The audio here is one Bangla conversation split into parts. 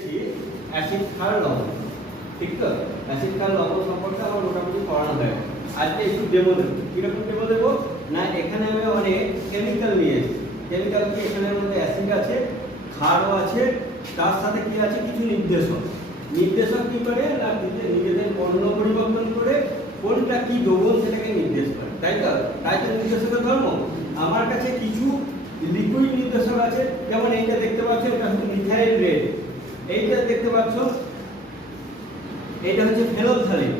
শিখেছি অ্যাসিড ক্ষার লবণ, ঠিক তো? অ্যাসিড ক্ষার লবণ সম্পর্কে আমার মোটামুটি পড়ানো হয়। আজকে একটু ডেমো দেবো। কীরকম ডেমো দেবো না, এখানে আমি অনেক কেমিক্যাল নিয়েছি। কেমিক্যাল কি, এখানের মধ্যে অ্যাসিড আছে, ক্ষারও আছে, তার সাথে কি আছে কিছু নির্দেশক। নির্দেশক কি করে না, নিজেদের বর্ণ পরিবর্তন করে কোনটা কি দ্রবণ সেটাকে নির্দেশ করে, তাই তো? তাই তো নির্দেশকের ধর্ম। আমার কাছে কিছু লিকুইড নির্দেশক আছে, যেমন এইটা দেখতে পাচ্ছ, এটা হচ্ছে মিথাইল রেড। এইটা দেখতে পাচ্ছ, এটা হচ্ছে ফেনলফথ্যালিন।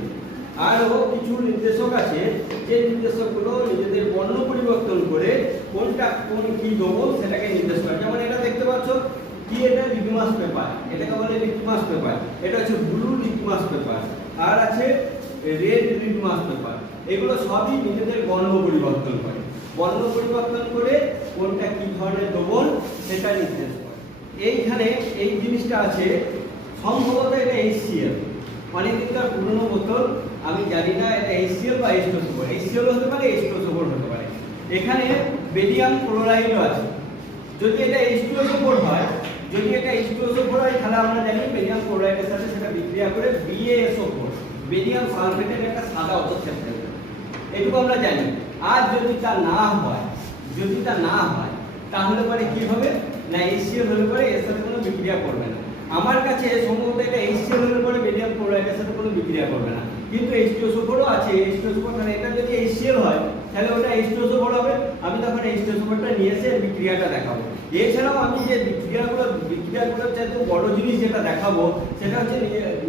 আরও কিছু নির্দেশক আছে, যে নির্দেশকগুলো নিজেদের বর্ণ পরিবর্তন করে কোনটা কোন কি দ্রবণ সেটাকে নির্দেশ করে। যেমন এটা দেখতে পাচ্ছ কি, এটা লিটমাস পেপার, এটাকে বলে লিটমাস পেপার। এটা হচ্ছে ব্লু লিটমাস পেপার, আর আছে রেড লিটমাস পেপার। এগুলো সবই নিজেদের বর্ণ পরিবর্তন করে। বর্ণ পরিবর্তন করে কোনটা কি ধরনের দ্রবণ সেটা নির্দেশ করে। এইখানে এই জিনিসটা আছে, সম্ভবত এটা HCl, অনেকদিনকার পুরনো বোতল, আমি জানি না এটা HCl বা H2SO4। HCl হতে পারে, H2SO4 হতে পারে। এখানে বেরিয়াম ক্লোরাইডও আছে। যদি এটা H2SO4 হয়, যদি এটা H2SO4 হয়, তাহলে আমরা জানি বেরিয়াম ক্লোরাইডের সাথে সেটা বিক্রিয়া করে BaSO4, বেরিয়াম সালফেটের একটা সাদা অতচ্ছেদ থাকবে, এটুকু আমরা জানি। আর যদি তা না হয়, যদি তা না হয়, তাহলে পরে কি হবে না, HCl হলে পরে এর সাথে কোনো বিক্রিয়া করবে না। আমার কাছে সম্ভবত এটা HCl হলে পরে বেরিয়াম ক্লোরাইডের সাথে কোনো বিক্রিয়া করবে না, কিন্তু H2SO4ও আছে। H2SO4 মানে এটা যদি HCl হয়, তাহলে ওটা H2SO4 হবে। আমি তখন H2SO4টা নিয়ে এসে বিক্রিয়াটা দেখাবো। এছাড়াও আমি যে বিক্রিয়াগুলোর চাইতে বড় জিনিস যেটা দেখাবো, সেটা হচ্ছে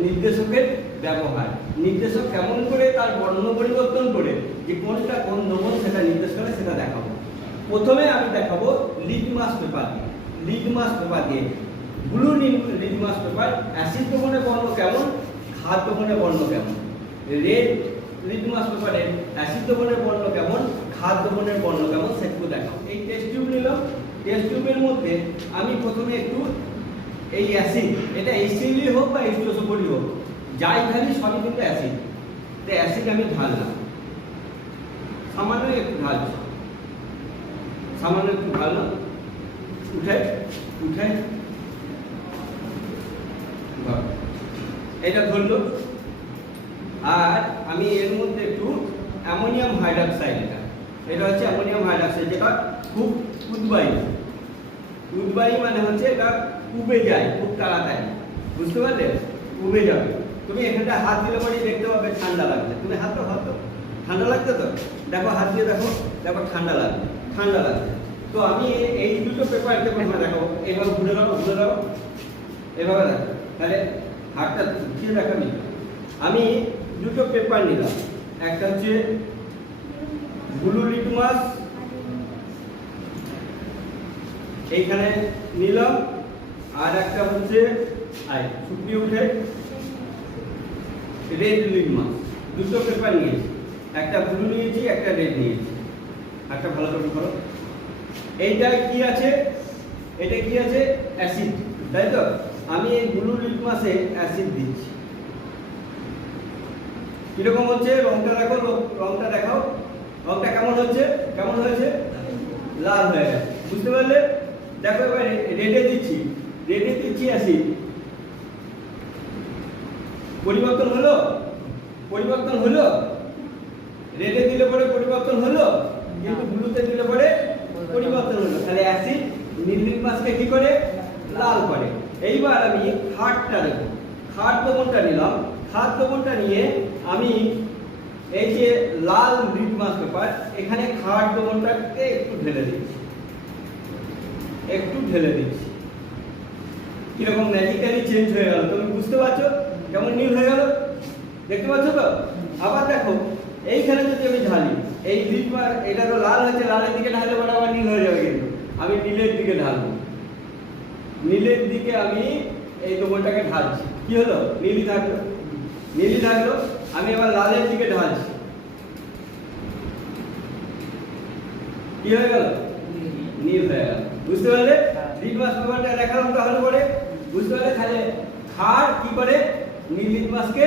নির্দেশকের ব্যবহার। নির্দেশক কেমন করে তার বর্ণ পরিবর্তন করে যে কোনটা কোন দ্রবণ সেটা নির্দেশ করে, সেটা দেখাবো। প্রথমে আমি দেখাবো লিটমাস পেপার দিয়ে। লিটমাস পেপার দিয়ে, ব্লু লিটমাস পেপার, অ্যাসিড দ্রবণের বর্ণ কেমন, ক্ষার দ্রবণের বর্ণ কেমন। রেড লিটমাস পেপারে অ্যাসিড দ্রবণের বর্ণ কেমন, ক্ষার দ্রবণের বর্ণ কেমন, সেটুকু দেখাবো। এই টেস্ট টিউব নিলাম। টেস্ট টিউবের মধ্যে আমি প্রথমে একটু এই অ্যাসিড, এটা HCl হোক বা H2SO4 হোক, যাই ঢালি সবই কিন্তু অ্যাসিড। তো অ্যাসিড আমি ঢাললাম, সামান্য একটু ঢালছি, সামান্য একটু ঢাললাম, উঠে এটা ধরলো। আর আমি এর মধ্যে একটু অ্যামোনিয়াম হাইড্রক্সাইড, এটা হচ্ছে অ্যামোনিয়াম হাইড্রক্সাইড, যেটা খুব উদ্বায়ী। উদ্বায়ী মানে হচ্ছে এটা উবে যায় খুব তাড়াতাড়ি, বুঝতে পারলে? উবে যাবে। তুমি এখানটা হাত দিলে পরে দেখতে পাবে ঠান্ডা লাগছে। তুমি হাত তো ঠান্ডা লাগছে তো, দেখো হাত দিয়ে দেখো ঠান্ডা লাগছে। তো আমি এই দুটো পেপারকে প্রথমে দেখো, এভাবে ঘুরে দাও, এভাবে দেখো, তাহলে হাতটা দিয়ে দেখাবি। আমি দুটো পেপার নিলাম, একটা হচ্ছে ব্লু লিটমাস, এইখানে নিলাম, আর একটা হচ্ছে শুকিয়ে উঠে রেড লিটমাস। দুটো পেপার নিয়েছি, একটা ব্লু নিয়েছি, একটা রেড নিয়েছি। একটা ভালো করে করো। এইটা কি আছে, এটা কি আছে, অ্যাসিড, তাই তো? আমি এই ব্লু লিটমাসে অ্যাসিড দিচ্ছি। কিরকম হচ্ছে রংটা দেখো, রংটা দেখাও, রংটা কেমন হচ্ছে, কেমন হয়েছে, লাল হয়ে গেছে, বুঝতে পারলে? দেখো এবার রেডে দিচ্ছি অ্যাসিড, পরিবর্তন হলো, রেডে দিলে পরে পরিবর্তন হলো, কিন্তু ব্লুতে দিলে পরে পরিবর্তন হলো। তাহলে অ্যাসিড নীল লিটমাসকে কি করে, লাল করে। এইবার আমি ক্ষারটা দেব, ক্ষার দ্রবণটা নিলাম। ক্ষার দ্রবণটা নিয়ে আমি এই যে লাল লিটমাস পেপার, এখানে ক্ষার দ্রবণটাকে একটু ঢেলে দিচ্ছি। কিরকম ম্যাজিক্যালি চেঞ্জ হয়ে গেল, তুমি বুঝতে পারছো? কেমন নীল হয়ে গেল, দেখতে পাচ্ছ তো? আবার দেখো এইখানে যদি আমি ঢালি, এই লিটমাস, এটা তো লাল হয়েছে, লালের দিকে ঢাললে পরে আবার নীল হয়ে যাবে, কিন্তু আমি নীলের দিকে ঢালবো। নীলের দিকে আমি এই দ্রবণটাকে ঢালছি, কি হলো, নীলই থাকলো। আমি এবার লালের দিকে ঢালছি, কি হয়ে গেল, নীল হয়ে গেল। বুঝতে পারলে? লিটমাস পেপারটা দেখালাম, তাহলে পরে বুঝতে পারলে? তাহলে ক্ষার কি করে, নীল লিটমাসকে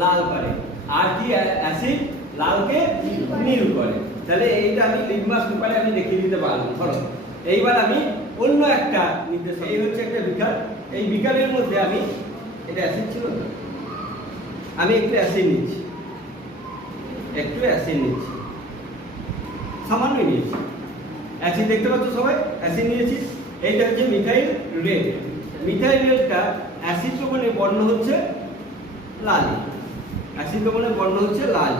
লাল করে, আর কি অ্যাসিড লালকে নীল করে। তাহলে এইটা আমি লিটমাস পেপারে আমি দেখিয়ে দিতে পারলাম। ধরো এইবার আমি অন্য একটা নির্দেশ, এই হচ্ছে একটা বিকার, এই বিকারের মধ্যে আমি, এটা অ্যাসিড ছিল না, আমি একটু অ্যাসিড নিচ্ছি, সামান্য নিয়েছি অ্যাসিড। দেখতে পাচ্ছ সবাই, অ্যাসিড নিয়েছি। এইটা হচ্ছে মিথাইল রেড। মিথাইল রেডটা অ্যাসিড দ্রবণে বর্ণ হচ্ছে লাল, অ্যাসিড দ্রবণে বর্ণ হচ্ছে লাল।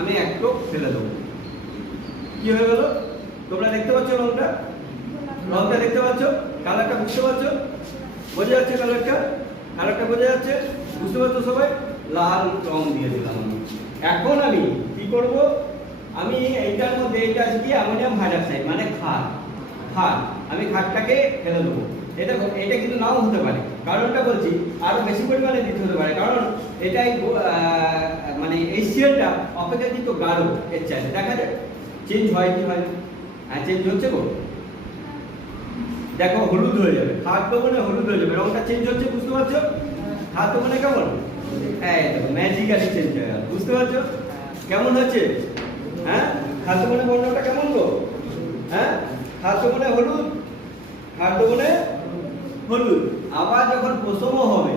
আমি একটু ফেলে দেবো, কি হয়ে গেল? তোমরা দেখতে পাচ্ছ রংটা দেখতে পাচ্ছ, কালারটা বুঝতে পারছো? বোঝা যাচ্ছে কালারটা বোঝা যাচ্ছে, বুঝতে পারছো সবাই? লাল রং দিয়ে দিলাম আমি। এখন আমি কি করব? আমি এইটার মধ্যে, এইটা আছে কি অ্যামোনিয়াম হাইড্রক্সাইড মানে খার। আমি খারটাকে ফেলে দেবো। এটা কিন্তু নাও হতে পারে, কারণটা বলছি আরো বেশি পরিমাণে দিতে হতে পারে, কারণ এটাই মানে এই সিএলটা অপেক্ষাকৃত গাঢ় এর চাইতে। দেখা যায় চেঞ্জ হয় কি হয়? হ্যাঁ, চেঞ্জ হচ্ছে গো। দেখো হলুদ হয়ে যাবে, খাদ দ্রবণে হলুদ হয়ে যাবে, রংটা চেঞ্জ হচ্ছে, বুঝতে পারছো? খাদ দ্রবণে কেমন, এই দেখো ম্যাজিক্যালি চেঞ্জ হয়ে গেল, বুঝতে পারছো কেমন হচ্ছে? হ্যাঁ, খাদ দ্রবণে বর্ণটা কেমন গো? হ্যাঁ, খাদ দ্রবণে হলুদ, আবার যখন প্রসম হবে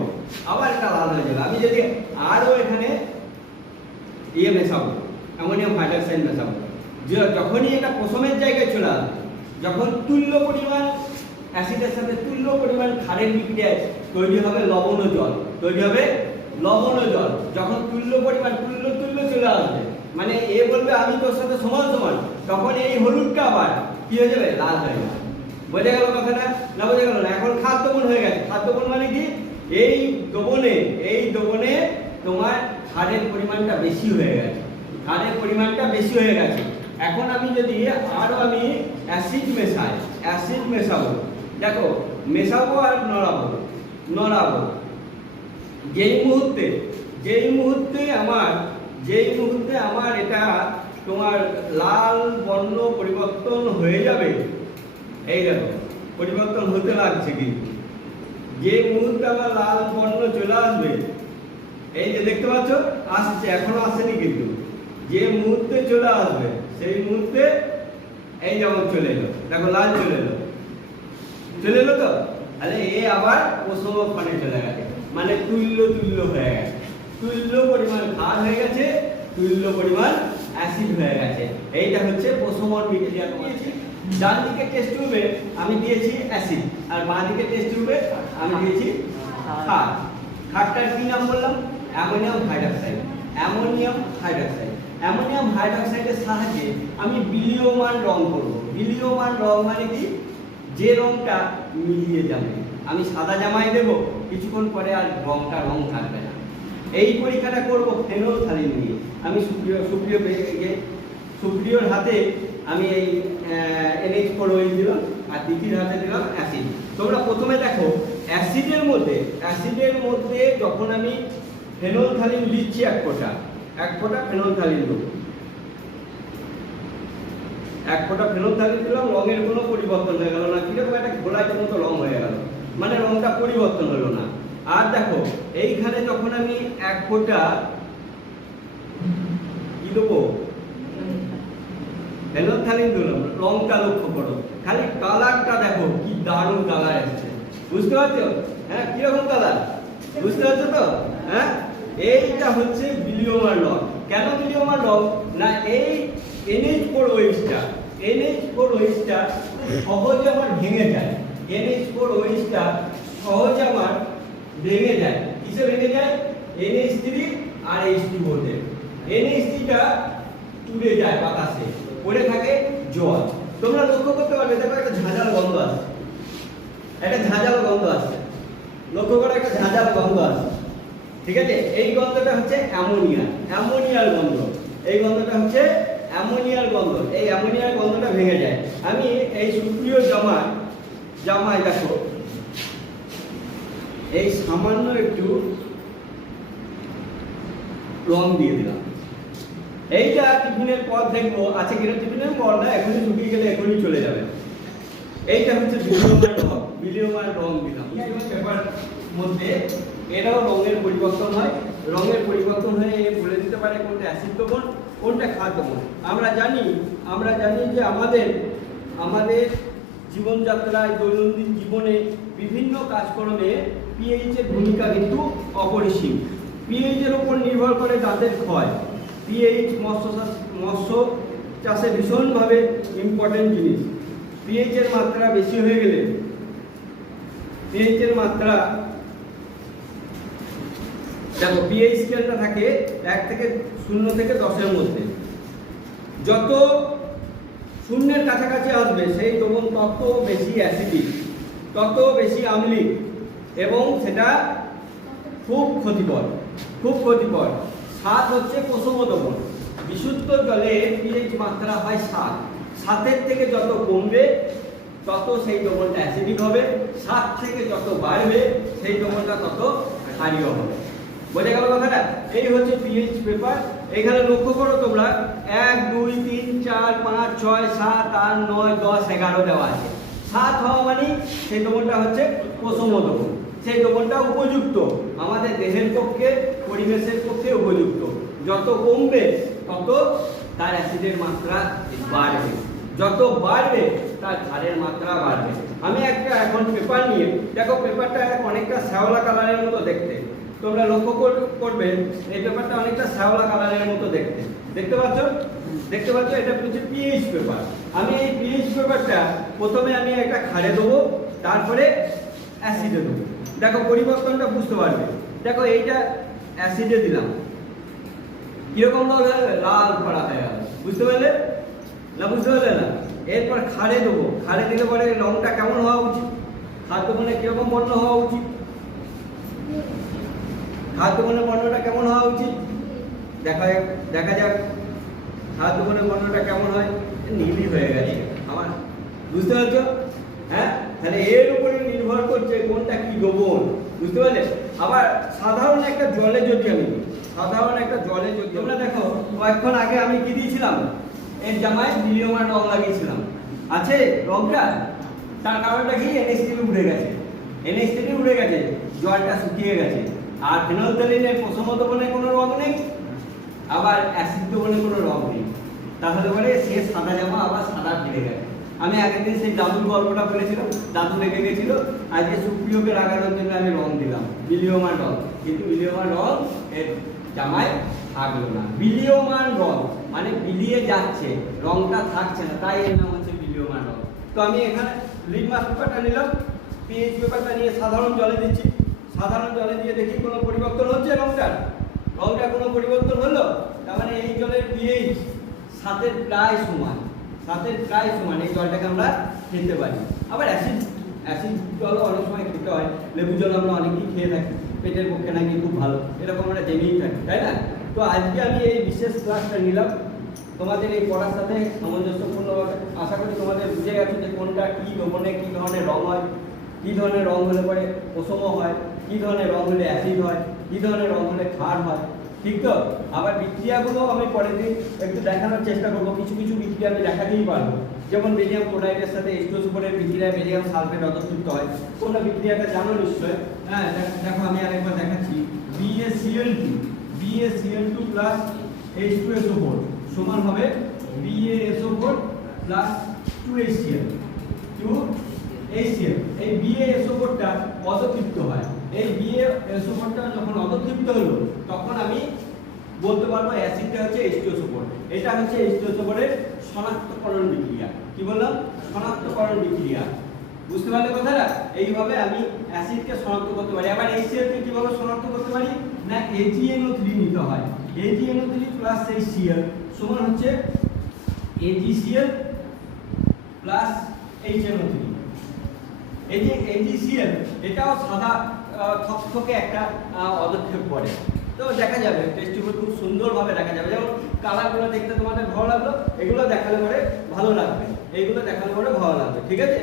আবার এটা লাল হয়ে যাবে। আমি যদি আরো এখানে মেশাবো, অ্যামোনিয়াম হাইড্রক্সাইড মেশাবো, যখনই এটা প্রসমের জায়গায় চলে আসবে, যখন তুল্য পরিমাণ অ্যাসিডের সাথে তুল্য পরিমাণ ক্ষারের বিক্রিয়ায় তৈরি হবে লবণ জল, যখন তুল্য পরিমাণ তুল্য চলে আসবে, মানে এ বলবে আমি তোর সাথে সমান, তখন এই হলুদটা আবার কি হয়ে যাবে? লাল হয়ে যাবে। বোঝা গেল কথাটা? না বোঝা গেল না? এখন খাদ দ্রবণ হয়ে গেছে। খাদ দ্রবণ মানে কি? এই দ্রবণে তোমার ক্ষারের পরিমাণটা বেশি হয়ে গেছে, এখন আমি যদি আরো অ্যাসিড মেশাবো, দেখো মেশাবো আর নড়াবো, যেই মুহূর্তে আমার এটা তোমার লাল বর্ণ পরিবর্তন হয়ে যাবে, এই দেখো পরিবর্তন হতে লাগছে, কিন্তু যে মুহূর্তে আমার লাল বর্ণ চলে আসবে, এই যে দেখতে পাচ্ছ আসছে, এখনো আসেনি, কিন্তু যে মুহূর্তে চলে আসবে সেই মুহূর্তে এই যেমন চলে এলো, দেখো লাল চলে এলো তো, তাহলে এ আবার প্রসবক্ষণে চলে গেছে, মানে তুল্য হয়ে গেছে, তুল্য পরিমাণ ক্ষার হয়ে গেছে, তুল্য পরিমাণ অ্যাসিড হয়ে গেছে। এইটা হচ্ছে প্রশমন বিক্রিয়া। ডান দিকে টেস্ট টিউবে আমি দিয়েছি অ্যাসিড, আর বাঁ দিকে টেস্ট টিউবে আমি দিয়েছি ক্ষার। ক্ষারটার কি নাম বললাম? অ্যামোনিয়াম হাইড্রক্সাইডের সাহায্যে আমি বিলীয়মান রং করব। বিলীয়মান রং মানে কি? যে রংটা মিলিয়ে যাবে। আমি সাদা জামাই দেব, কিছুক্ষণ পরে আর রং থাকবে না। এই পরীক্ষাটা করব ফেনলফথ্যালিন নিয়ে। আমি সুপ্রিয়র হাতে আমি এই NH4OH দিলাম, আর দিদির হাতে দিলাম অ্যাসিড। তোমরা প্রথমে দেখো অ্যাসিডের মধ্যে যখন আমি ফেনলফথ্যালিন দিচ্ছি, এক ফোঁটা ফেনলফথ্যালিন দেবো, দিলাম, রঙের কোনো পরিবর্তন হয়ে গেল না, কিরকম একটা ঘোলাইয়ের মতো রং হয়ে গেল, মানে রংটা পরিবর্তন হলো না। আর দেখো এইখানে যখন আমি এক ফোঁটা কি দেবো? ফেনলফথ্যালিন দিলাম, রংটা লক্ষ্য করো, খালি কালারটা দেখো কি দারুণ কালার এসেছে, বুঝতে পারছো? হ্যাঁ, কিরকম কালার বুঝতে পারছো তো? হ্যাঁ, এইটা হচ্ছে বিলীয়মান রং। কেন বিলীয়মান রং? না এই NH4OH সহজে আমার ভেঙে যায়, কিসে ভেঙে যায়? NH3 আর H2O তে। NH3টা উড়ে যায় বাতাসে, পড়ে থাকে জল। তোমরা লক্ষ্য করতে পারবে, দেখো একটা ঝাঁঝালো গন্ধ আসছে, লক্ষ্য করো, একটা ঝাঁঝালো গন্ধ আসছে, ঠিক আছে? এই গন্ধটা হচ্ছে অ্যামোনিয়ার গন্ধ। এই গন্ধটা হচ্ছে অ্যামোনিয়ার গন্ধ। এই অ্যামোনিয়ার গন্ধটা ভেঙে যায়। আমি এই সুপ্রিয় জামায় দেখো এই সামান্য একটু রং দিয়ে দিলাম। এইটা টিফিনের পর দেখবো আছে কিনা, টিফিনের পর না, এখনই শুকিয়ে গেলে এখনই চলে যাবে। এইটা হচ্ছে বিলীয়মান রং দিলাম। পেপার মধ্যে এটাও রঙের পরিবর্তন হয়, হয়ে বলে দিতে পারে কোনটা অ্যাসিড দ্রবণ, কোনটা ক্ষার দ্রবণ। আমরা জানি যে আমাদের জীবনযাত্রায়, দৈনন্দিন জীবনে বিভিন্ন কাজকর্মে পিএইচ এর ভূমিকা কিন্তু অপরিসীম। পিএইচ এর উপর নির্ভর করে দাঁতের ক্ষয়। পিএইচ মৎস্য চাষে ভীষণভাবে ইম্পর্টেন্ট জিনিস। পিএইচ এর মাত্রা বেশি হয়ে গেলে, পিএইচ এর মাত্রা দেখো, পিএইচ স্কেলটা থাকে 1 থেকে 0 থেকে 10-এর মধ্যে। যত শূন্যের কাছাকাছি আসবে সেই দ্রবণ তত বেশি অ্যাসিডিক, তত বেশি আম্লিক এবং সেটা খুব ক্ষতিকর, খুব ক্ষতিকর। 7 হচ্ছে প্রশম দ্রবণ। বিশুদ্ধ জলে পিএইচ মাত্রা হয় 7। 7-এর থেকে যত কমবে তত সেই দ্রবণটা অ্যাসিডিক হবে, 7 থেকে যত বাড়বে সেই দ্রবণটা তত ক্ষারীয় হবে। বোঝা গেল কথাটা? এই হচ্ছে পিএইচ পেপার। এখানে লক্ষ্য করো তোমরা 1 2 3 4 5 6 7 8 9 10 11 দেওয়া আছে। 7 হওয়া মানে সেই দ্রবণটা হচ্ছে প্রশম দ্রবণ। সেই দ্রবণটা উপযুক্ত, আমাদের দেহের পক্ষে, পরিবেশের পক্ষে উপযুক্ত। যত কমবে তত তার অ্যাসিডের মাত্রা বাড়বে, যত বাড়বে তার ক্ষারের মাত্রা বাড়বে। আমি একটা এখন পেপার নিয়ে, দেখো পেপারটা অনেকটা শ্যাওলা কালারের মতো দেখতে। তোমরা লক্ষ্য করবে এই পেপারটা অনেকটা শ্যাওলা কালারের মতো দেখতে। দেখতে পাচ্ছ? দেখতে পাচ্ছ? এটা হচ্ছে পিএইচ পেপার। আমি এই পিএইচ পেপারটা প্রথমে আমি একটা ক্ষারে দেবো, তারপরে অ্যাসিডে দেবো। দেখো পরিবর্তনটা বুঝতে পারবে। দেখো এইটা অ্যাসিডে দিলাম, কিরকম লাল ভরা হয়ে গেল। বুঝতে পারলে না? বুঝতে পারলে না? এরপর ক্ষারে দেবো। ক্ষারে দিলে পরে রংটা কেমন হওয়া উচিত? খাদ্য মানে কিরকম বর্ণ হওয়া উচিত? খাদ্যবনের বর্ণটা কেমন হওয়া উচিত? দেখা যাক খাদ্যবনের বর্ণটা কেমন হয়। নীলই হয়ে গেছে আমার। বুঝতে পারছো? হ্যাঁ, তাহলে এর উপরে নির্ভর করছে কোনটা কি দ্রবণ। বুঝতে পারলে? আবার সাধারণ একটা জলে যদি তোমরা দেখো কয়েকক্ষণ আগে আমি কি দিয়েছিলাম, এর জামায় বিলিয়মান রং লাগিয়েছিলাম। আছে রংটা? তার কারণটা কি? NH3 উড়ে গেছে। NH3 উড়ে গেছে, জলটা শুকিয়ে গেছে। আর ফেনলফথেলিনের প্রশম দ্রবণে কোনো রং নেই, আবার অ্যাসিড দ্রবণে কোনো রং নেই। তাহলে বলে সে সাদা জামা আবার সাদা ফিরে গেছে। আমি আগের দিন সেই দাদুর গল্পটা বলেছিলাম, দাদু লেগে গেছিল। আজকে সুপ্রিয়কে লাগানোর জন্য আমি রং দিলাম, বিলিয়মান রং। কিন্তু বিলিয়মান রং এর জামায় থাকলো না। বিলিয়মান রং মানে বিলিয়ে যাচ্ছে, রংটা থাকছে না, তাই এর নাম হচ্ছে বিলিয়মান রং। তো আমি এখানে লিটমাস পেপারটা নিলাম, পিএইচ পেপারটা নিয়ে সাধারণ জলে দিচ্ছি। সাধারণ জলে দিয়ে দেখি কোনো পরিবর্তন হচ্ছে রংটার কোনো পরিবর্তন হলো। তার মানে এই জলের পিএইচ 7-এর প্রায় সমান, 7-এর প্রায় সমান। এই জলটাকে আমরা খেতে পারি। আবার অ্যাসিড জলও অনেক সময় খেতে হয়। লেবু জল আমরা অনেকেই খেয়ে থাকি, পেটের পক্ষে নাকি খুব ভালো, এরকম আমরা জেনেই থাকি, তাই না? তো আজকে আমি এই বিশেষ ক্লাসটা নিলাম তোমাদের এই পড়ার সাথে সামঞ্জস্যপূর্ণভাবে। আশা করি তোমাদের বুঝে গেছো যে কোনটা কী দ্রবণে কী ধরনের রং হয়, কী ধরনের রং হলে পরে প্রশম হয়, কী ধরনের রং হলে অ্যাসিড হয়, কী ধরনের রং হলে ক্ষার হয়। ঠিক তো? আবার বিক্রিয়াগুলো আমি পরের দিন একটু দেখানোর চেষ্টা করবো। কিছু কিছু বিক্রিয়া আমি দেখাতেই পারবো। যেমন বেরিয়াম ক্লোরাইডের সাথে H2SO4-এর বিক্রিয়ায় বেরিয়াম সালফেট অন্তর্ভুক্ত হয়। তোমরা বিক্রিয়াটা জানো নিশ্চয়। হ্যাঁ, দেখো আমি আরেকবার দেখাচ্ছি। BaCl2 প্লাস H2SO4 সমান হবে BaSO4 প্লাস 2HCl। এই BaSO4টা অতৃপ্ত হয়। এই BaSO4টা যখন অতৃপ্ত হলো তখন আমি বলতে পারবো অ্যাসিডটা হচ্ছে H2SO4। এটা হচ্ছে H2SO4-এর শনাক্তকরণ বিক্রিয়া। কি বললাম? শনাক্তকরণ বিক্রিয়া। বুঝতে পারলে কথাটা? এইভাবে আমি অ্যাসিডকে শনাক্ত করতে পারি। আবার HCl কে কিভাবে শনাক্ত করতে পারি? না, AgNO3 নিতে হয়। AgNO3 প্লাস HCl সমান হচ্ছে AgCl প্লাস HNO3। এই যে AgCl এটাও সাদা থকথকে একটা পদক্ষেপ করে। তো দেখা যাবে টেস্টগুলো খুব সুন্দরভাবে দেখা যাবে। যেমন কালারগুলো দেখতে তোমাদের ভালো লাগলো, এগুলো দেখালে পরে ভালো লাগবে, এইগুলো দেখালে পরে ভালো লাগবে। ঠিক আছে?